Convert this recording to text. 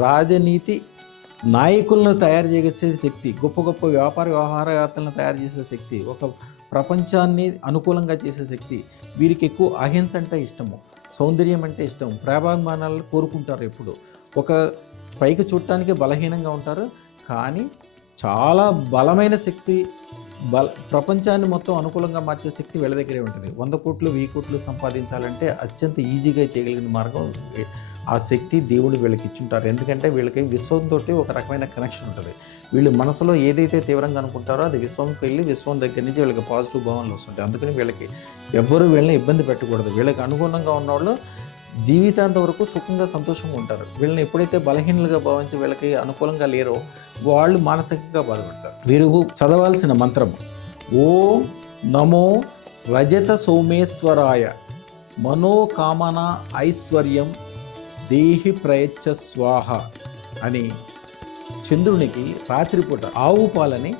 రాజనీతి నాయకులను తయారు చేసే శక్తి, గొప్ప గొప్ప వ్యవహారవేత్తలను తయారు చేసే శక్తి, ఒక ప్రపంచాన్ని అనుకూలంగా చేసే శక్తి. వీరికి ఎక్కువ అహింస అంటే ఇష్టము, సౌందర్యం అంటే ఇష్టం, ప్రేమాభిమానాలను కోరుకుంటారు. ఎప్పుడు ఒక పైకి చూడటానికి బలహీనంగా ఉంటారు, కానీ చాలా బలమైన శక్తి, ప్రపంచాన్ని మొత్తం అనుకూలంగా మార్చే శక్తి వీళ్ళ దగ్గరే ఉంటుంది. 100 కోట్లు 1000 కోట్లు సంపాదించాలంటే అత్యంత ఈజీగా చేయగలిగిన మార్గం ఆ శక్తి దేవుడు వీళ్ళకి ఇచ్చుంటారు. ఎందుకంటే వీళ్ళకి విశ్వంతో ఒక రకమైన కనెక్షన్ ఉంటుంది. వీళ్ళు మనసులో ఏదైతే తీవ్రంగా అనుకుంటారో అది విశ్వంకి వెళ్ళి విశ్వం దగ్గర నుంచి వీళ్ళకి పాజిటివ్ భావనలు వస్తుంటాయి. అందుకని వీళ్ళకి ఎవ్వరూ వీళ్ళని ఇబ్బంది పెట్టకూడదు. వీళ్ళకి అనుగుణంగా ఉన్నవాళ్ళు జీవితాంత వరకు సుఖంగా సంతోషంగా ఉంటారు. వీళ్ళని ఎప్పుడైతే బలహీనలుగా భావించి వీళ్ళకి అనుకూలంగా లేరో వాళ్ళు మానసికంగా బాధపడతారు. వీరు చదవాల్సిన మంత్రం ఓం నమో రజత సోమేశ్వరాయ మనోకామన ఐశ్వర్యం దేహి ప్రయచ్చ స్వాహ అని చంద్రునికి రాత్రిపూట ఆవు పాలని